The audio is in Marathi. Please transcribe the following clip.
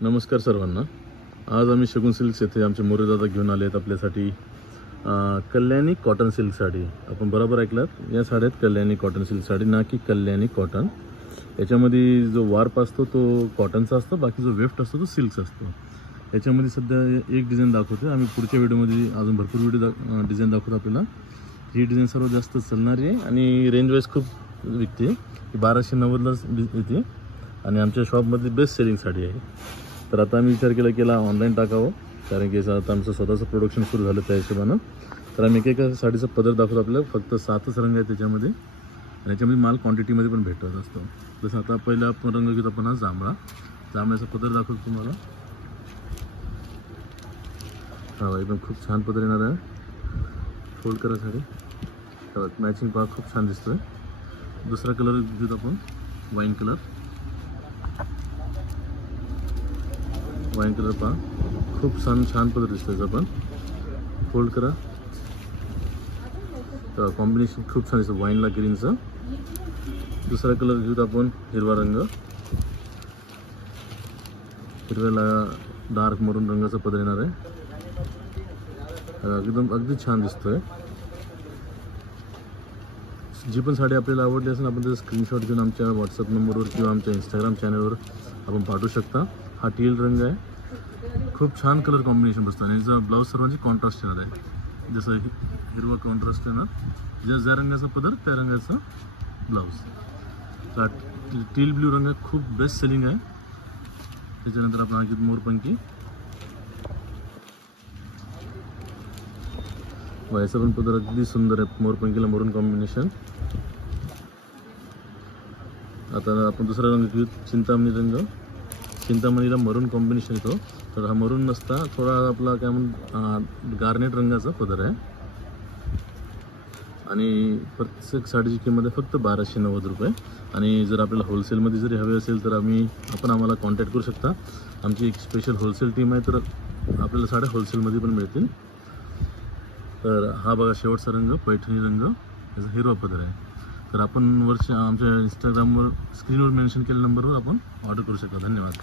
नमस्कार सर्वांना। आज आम्ही शगुन सिल्क्स येथे आमचे मोरे दादा घेऊन आले आहेत आपल्यासाठी कल्याणी कॉटन सिल्क साडी। आपण बरोबर ऐकलात, या साड्या आहेत कल्याणी कॉटन सिल्क साडी, ना की कल्याणी कॉटन। याच्यामध्ये जो वार्प असतो तो कॉटनचा असतो, बाकी जो वेफ्ट असतो तो सिल्कचा असतो। याच्यामध्ये सध्या एक डिझाईन दाखवते, आम्ही पुढच्या व्हिडिओमध्ये अजून भरपूर डिझाईन दाखवतो आपल्याला। ही डिझाईन सर्वात जास्त चालणारी आहे आणि रेंज वाईज खूप विकते, 1290लाच येते आणि आमच्या शॉपमधली बेस्ट सेलिंग साडी आहे। तर आता आम्ही विचार केला ऑनलाईन टाकावं, कारण की आता आमचं स्वतःचं प्रोडक्शन सुरू झालं त्या हिशोबानं। तर आम्ही एका साडीचा पदर दाखवतो आपल्याला, फक्त 7च रंग आहेत त्याच्यामध्ये आणि याच्यामध्ये माल क्वांटिटीमध्ये पण भेटत असतो। जसं आता पहिला आपण रंग घेतो आपण हा जांभळ्याचा पदर दाखवतो तुम्हाला। हा एकदम खूप छान पदर येणार आहे, फोल्ड करा साडी, मॅचिंग पहा खूप छान दिसतोय। दुसरा कलर घेतो आपण वाईन कलर पहा, खूप छान पदर दिसतोय। आपण फोल्ड करा, तर कॉम्बिनेशन खूप छान दिसतं वाईनला ग्रीनचं। दुसरा कलर घेऊत आपण हिरवा रंग, हिरव्याला डार्क मरून रंगाचा पदर येणार आहे, एकदम अगदी छान दिसतोय। जी पण साडी आपल्याला आवडली असेल आपण त्याचा स्क्रीनशॉट घेऊन आमच्या व्हॉट्सअप नंबरवर किंवा आमच्या इंस्टाग्राम चॅनलवर आपण पाठवू शकता। हा टील रंग आहे, खूप छान कलर कॉम्बिनेशन बसतं आणि याचा ब्लाऊज सर्वांची कॉन्ट्रास्ट येणार आहे। जसं हिरवा कॉन्ट्रास्ट येणार, ज्या रंगाचा पदर त्या रंगाचा ब्लाऊज। टील ब्ल्यू रंग खूप बेस्ट सेलिंग आहे। त्याच्यानंतर आपण आणखी मोरपंखी, याचा पण पदर अगदी सुंदर आहे, मोरपंखीला मरून कॉम्बिनेशन। आता आपण दुसरा रंग घेऊ चिंतामणी रंग, चिंतामणीला मरून कॉम्बिनेशन येतो, तर हा मरून नसता थोडा आपला काय म्हणून गार्नेट रंगाचा पदर आहे आणि प्रत्येक साडीची किंमत आहे फक्त 1290 रुपये। आणि जर आपल्याला होलसेलमध्ये जरी हवे असेल तर आपण आम्हाला कॉन्टॅक्ट करू शकता। आमची एक स्पेशल होलसेल टीम आहे, तर आपल्याला साड्या होलसेलमध्ये पण मिळतील। तर हा बघा शेवटचा रंग पैठणी रंग, याचा हिरवा पदर आहे। तर आपण आमच्या इंस्टाग्रामवर स्क्रीनवर मेन्शन केलेल्या नंबरवर आपण ऑर्डर करू शकता। धन्यवाद।